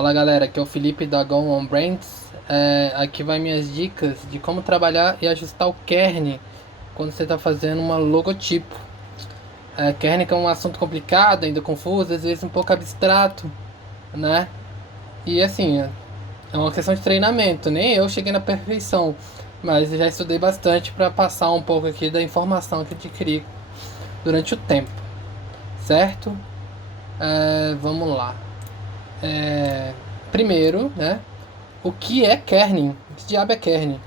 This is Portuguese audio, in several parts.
Fala galera, aqui é o Felipe da Go On Brands. Aqui vai minhas dicas de como trabalhar e ajustar o kernel quando você está fazendo uma logotipo. Kernel é um assunto complicado, ainda confuso, às vezes um pouco abstrato, né? E assim, é uma questão de treinamento, nem eu cheguei na perfeição, mas eu já estudei bastante para passar um pouco aqui da informação que eu adquiri durante o tempo, certo? Vamos lá. Primeiro, né? O que é kerning? O que diabo é kerning?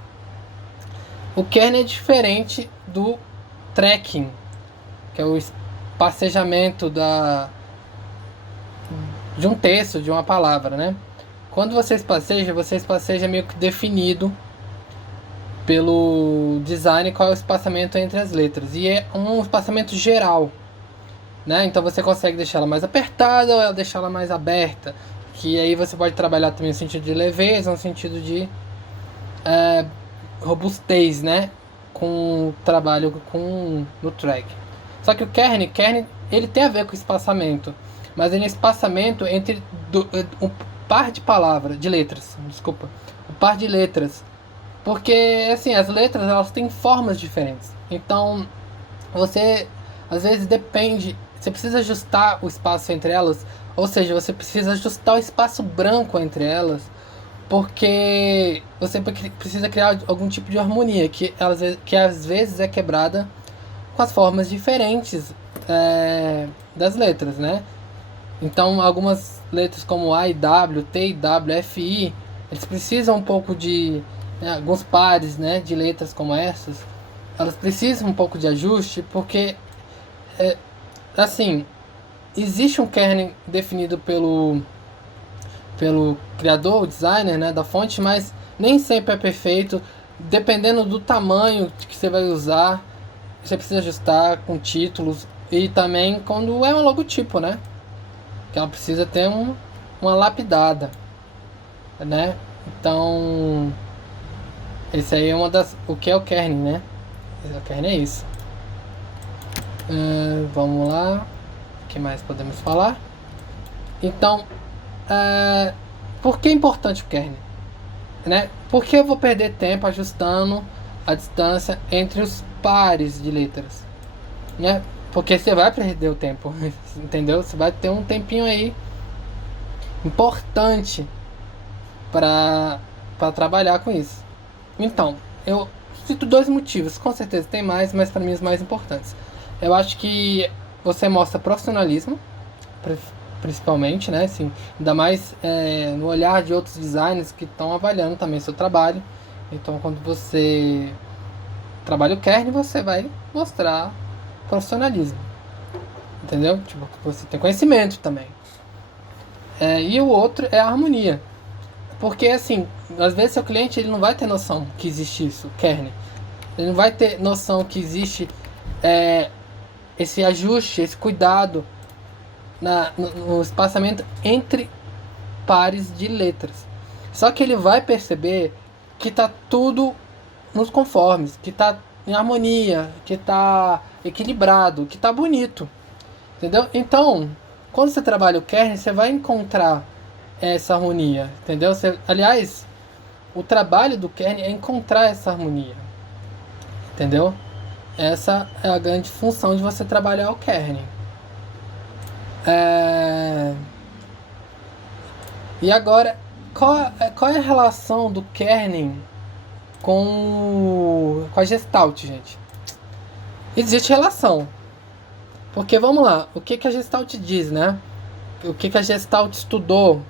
O kernel é diferente do tracking, que é o espacejamento de um texto, de uma palavra, né? Quando você espaceja meio que definido pelo design qual é o espaçamento entre as letras. E é um espaçamento geral, né? Então você consegue deixá-la mais apertada ou deixá-la mais aberta. Que aí você pode trabalhar também no sentido de leveza, no sentido de robustez, né? Com o trabalho no track. Só que o kernel, ele tem a ver com espaçamento, mas ele é espaçamento entre um par de palavras, de letras, desculpa, um par de letras, porque assim as letras elas têm formas diferentes. Então você às vezes você precisa ajustar o espaço entre elas, ou seja, você precisa ajustar o espaço branco entre elas porque você precisa criar algum tipo de harmonia que às vezes é quebrada com as formas diferentes das letras, né? Então, algumas letras como A e W, T e W, F e I, eles precisam um pouco de alguns pares, né, de letras como essas, elas precisam um pouco de ajuste porque assim, existe um kernel definido pelo criador, o designer, né, da fonte, mas nem sempre é perfeito. Dependendo do tamanho que você vai usar, você precisa ajustar com títulos e também quando é um logotipo, né? Que ela precisa ter uma lapidada, né? Então, esse aí é o que é o kernel, né? O kernel é isso. Vamos lá. O que mais podemos falar? Então, por que é importante o kernel? Né? Por que eu vou perder tempo ajustando a distância entre os pares de letras? Né? Porque você vai perder o tempo, entendeu? Você vai ter um tempinho aí importante para trabalhar com isso. Então, eu cito dois motivos, com certeza tem mais, mas para mim os mais importantes. Eu acho que você mostra profissionalismo, principalmente, né? Assim, ainda mais no olhar de outros designers que estão avaliando também seu trabalho. Então, quando você trabalha o kernel, você vai mostrar profissionalismo, entendeu? Tipo, você tem conhecimento também. E o outro é a harmonia, porque assim, às vezes seu cliente ele não vai ter noção que existe isso, kernel. Ele não vai ter noção que existe esse ajuste, esse cuidado no espaçamento entre pares de letras. Só que ele vai perceber que tá tudo nos conformes, que tá em harmonia, que tá equilibrado, que tá bonito. Entendeu? Então, quando você trabalha o kernel, você vai encontrar essa harmonia, entendeu? Aliás, o trabalho do kernel é encontrar essa harmonia, entendeu? Essa é a grande função de você trabalhar o kernel. E agora, qual é a relação do kernel com a Gestalt, gente? Existe relação. Porque vamos lá, o que a Gestalt diz, né? O que a Gestalt estudou?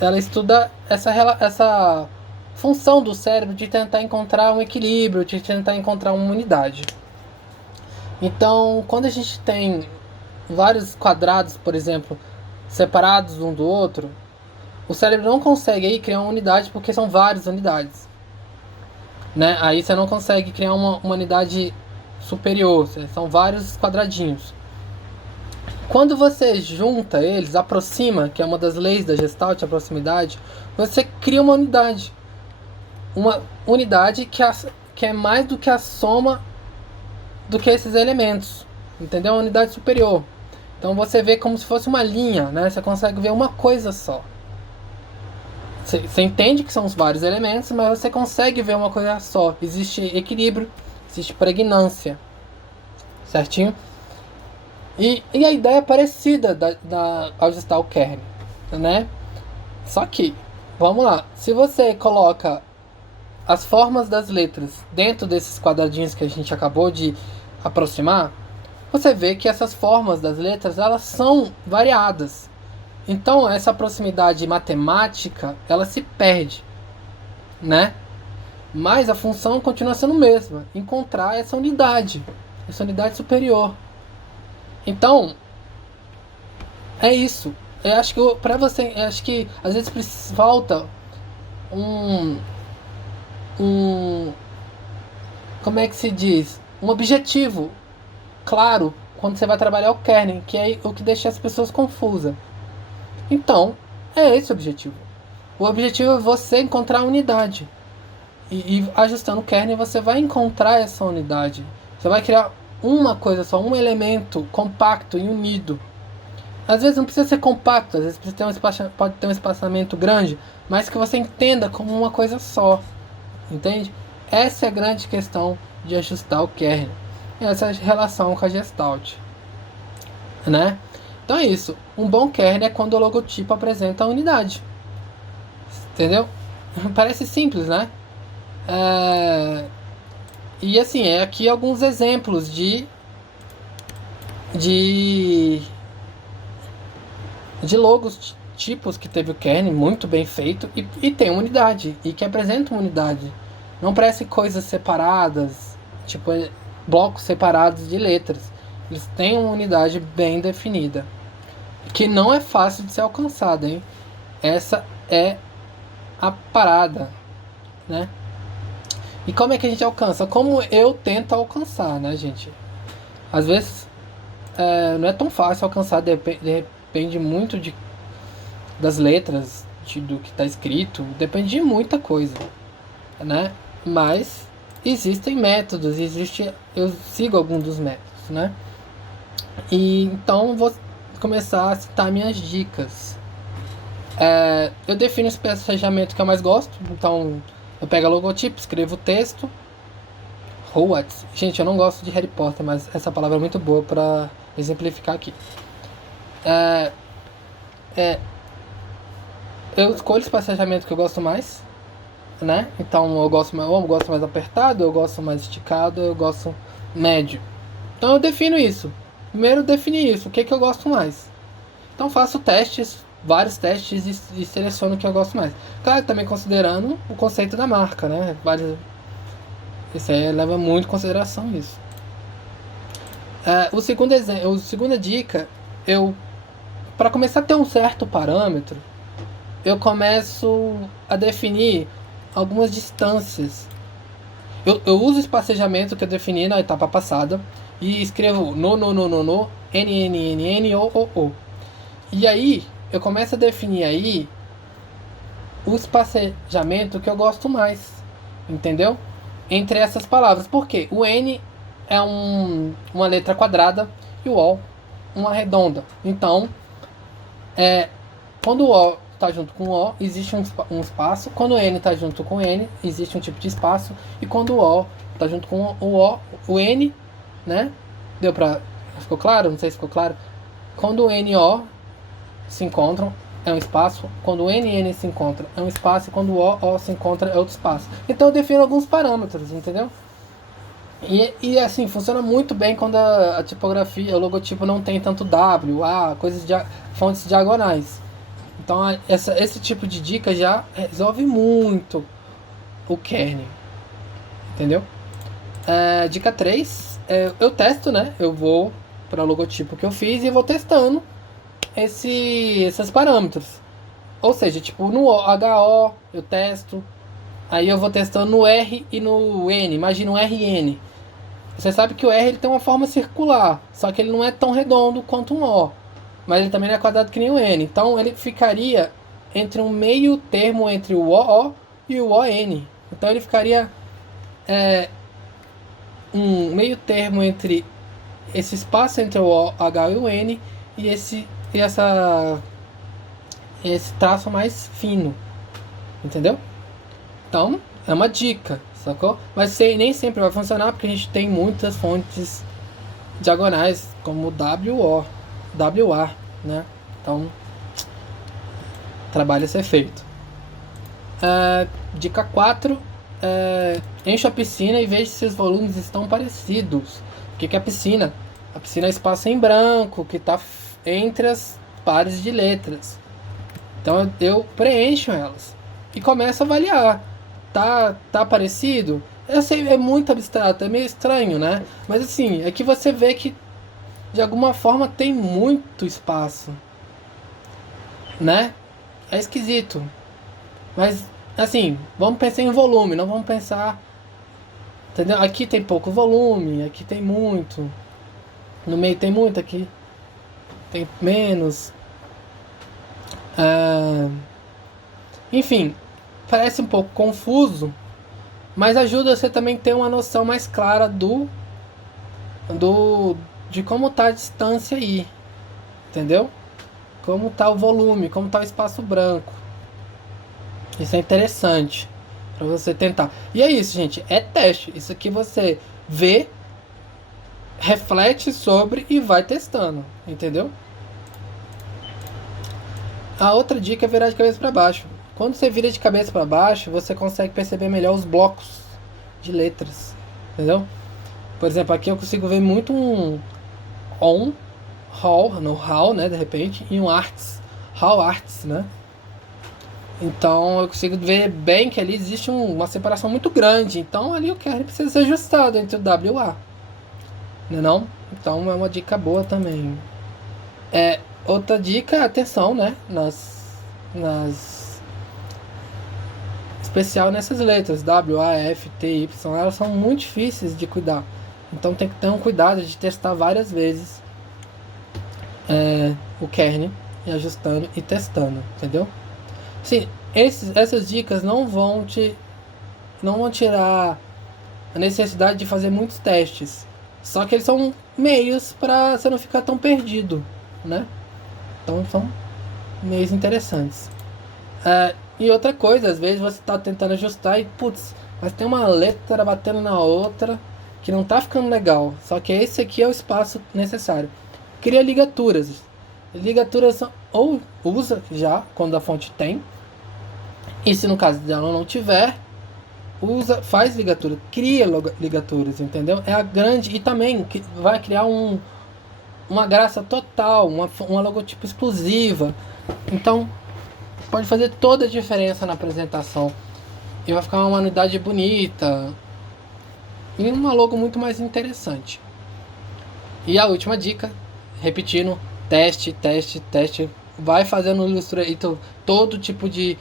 Ela estuda essa função do cérebro de tentar encontrar um equilíbrio, de tentar encontrar uma unidade. Então, quando a gente tem vários quadrados, por exemplo, separados um do outro, o cérebro não consegue aí criar uma unidade porque são várias unidades, né? Aí você não consegue criar uma unidade superior, são vários quadradinhos. Quando você junta eles, aproxima, que é uma das leis da Gestalt, a proximidade, você cria uma unidade. Uma unidade que é mais do que a soma do que esses elementos, entendeu? Uma unidade superior. Então você vê como se fosse uma linha, né? Você consegue ver uma coisa só. Você entende que são os vários elementos, mas você consegue ver uma coisa só. Existe equilíbrio, existe pregnância, certinho? E a ideia é parecida da ajustar o kernel, né? Só que, vamos lá, se você coloca as formas das letras dentro desses quadradinhos que a gente acabou de aproximar, você vê que essas formas das letras, elas são variadas. Então, essa proximidade matemática, ela se perde, né? Mas a função continua sendo a mesma, encontrar essa unidade superior. Então, é isso. Eu acho que para você, eu acho que às vezes falta um como é que se diz? Um objetivo claro quando você vai trabalhar o kernel, que é o que deixa as pessoas confusas. Então, é esse o objetivo. O objetivo é você encontrar a unidade. E ajustando o kernel, você vai encontrar essa unidade. Você vai criar uma coisa só, um elemento compacto e unido. Às vezes não precisa ser compacto, às vezes pode ter um espaçamento grande, mas que você entenda como uma coisa só. Entende? Essa é a grande questão de ajustar o kernel. Essa relação com a Gestalt, né? Então é isso. Um bom kernel é quando o logotipo apresenta a unidade. Entendeu? Parece simples, né? E assim, aqui alguns exemplos de logos tipos que teve o kernel muito bem feito e tem uma unidade e que apresenta uma unidade. Não parece coisas separadas, tipo blocos separados de letras. Eles têm uma unidade bem definida, que não é fácil de ser alcançada, hein? Essa é a parada, né? E como é que a gente alcança? Como eu tento alcançar, né, gente? Às vezes não é tão fácil alcançar, depende muito das letras, do que está escrito, depende de muita coisa, né? Mas existem métodos, eu sigo alguns dos métodos, né? E então vou começar a citar minhas dicas. Eu defino o especificamento que eu mais gosto, então eu pego a logotipo, escrevo o texto. Hogwarts. Gente, eu não gosto de Harry Potter, mas essa palavra é muito boa para exemplificar aqui. Eu escolho o espaciamento que eu gosto mais, né? Então eu gosto mais apertado, eu gosto mais esticado, eu gosto médio. Então eu defino isso. Primeiro definir isso, o que eu gosto mais. Então faço testes, vários testes e seleciono o que eu gosto mais. Claro, também considerando o conceito da marca, né? Isso aí leva muito em consideração isso. A segunda dica, para começar a ter um certo parâmetro, eu começo a definir algumas distâncias. Eu uso o espacejamento que eu defini na etapa passada e escrevo no, n, o. E aí, eu começo a definir aí o espacejamento que eu gosto mais, entendeu? Entre essas palavras. Por quê? O N é uma letra quadrada e o O uma redonda. Então, quando o O está junto com o O, existe um espaço. Quando o N está junto com o N, existe um tipo de espaço. E quando o O está junto com o N, né? Ficou claro? Não sei se ficou claro. Quando o N e O se encontram, é um espaço. Quando o N e N se encontram, é um espaço. E quando o se encontra, é outro espaço. Então eu defino alguns parâmetros, entendeu? E assim, funciona muito bem quando a tipografia, o logotipo não tem tanto W, fontes diagonais. Então esse tipo de dica já resolve muito o kernel, entendeu? Dica 3, eu testo, né? Eu vou para o logotipo que eu fiz e vou testando esses parâmetros. Ou seja, tipo no HO eu testo, aí eu vou testando no R e no N. Imagina um RN. Você sabe que o R ele tem uma forma circular, só que ele não é tão redondo quanto um O, mas ele também não é quadrado que nem o N. Então ele ficaria entre um meio termo entre o OO e o ON. Então ele ficaria um meio termo entre esse espaço entre o OH e o N e esse traço mais fino, entendeu? Então, é uma dica, sacou? Mas nem sempre vai funcionar porque a gente tem muitas fontes diagonais, como WO, WA, né? Então, trabalho a ser feito. Dica 4. Enche a piscina e veja se os volumes estão parecidos. O que é a piscina? A piscina é espaço em branco que está entre as pares de letras. Então eu preencho elas e começo a avaliar. Tá parecido? Eu sei, é muito abstrato, é meio estranho, né? Mas assim, é que você vê que de alguma forma tem muito espaço, né? É esquisito. Mas assim, vamos pensar em volume, não vamos pensar. Entendeu? Aqui tem pouco volume, aqui tem muito. No meio tem muito, aqui tem menos. Enfim, parece um pouco confuso, mas ajuda você também a ter uma noção mais clara de como tá a distância aí, entendeu? Como tá o volume, como tá o espaço branco. Isso é interessante para você tentar. E é isso, gente, é teste. Isso aqui você vê, reflete sobre e vai testando, entendeu? A outra dica é virar de cabeça para baixo. Quando você vira de cabeça para baixo, você consegue perceber melhor os blocos de letras, entendeu? Por exemplo, aqui eu consigo ver muito um on, hall, no hall, né, de repente, e um arts, hall arts, né? Então eu consigo ver bem que ali existe uma separação muito grande. Então ali o kernel precisa ser ajustado entre o W e o A, né não? Então é uma dica boa também. Outra dica é atenção, né? Especial nessas letras W, A, F, T, Y, elas são muito difíceis de cuidar. Então tem que ter um cuidado de testar várias vezes o kernel, e ajustando e testando, entendeu? Sim, essas dicas não vão tirar a necessidade de fazer muitos testes. Só que eles são meios para você não ficar tão perdido, né? Então são meios interessantes. E outra coisa, às vezes você está tentando ajustar e putz, mas tem uma letra batendo na outra que não está ficando legal. Só que esse aqui é o espaço necessário. Cria ligaturas. Ligaturas são, ou usa já quando a fonte tem. E se no caso dela não tiver, faz ligatura, cria ligaturas, entendeu? É a grande. E também vai criar uma graça total, uma logotipo exclusiva. Então pode fazer toda a diferença na apresentação. E vai ficar uma unidade bonita. E uma logo muito mais interessante. E a última dica, repetindo, teste. Vai fazendo no Illustrator todo tipo de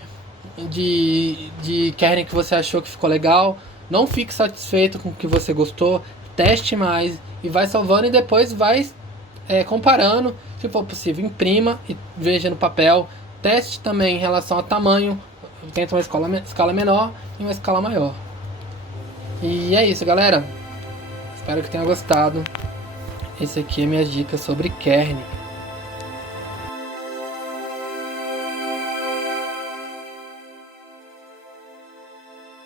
kernel que você achou que ficou legal. Não fique satisfeito com o que você gostou. Teste mais e vai salvando e depois vai comparando. Se for possível, imprima e veja no papel. Teste também em relação a tamanho. Tenta uma escala menor e uma escala maior. E é isso, galera. Espero que tenha gostado. Esse aqui é minha dica sobre kernel.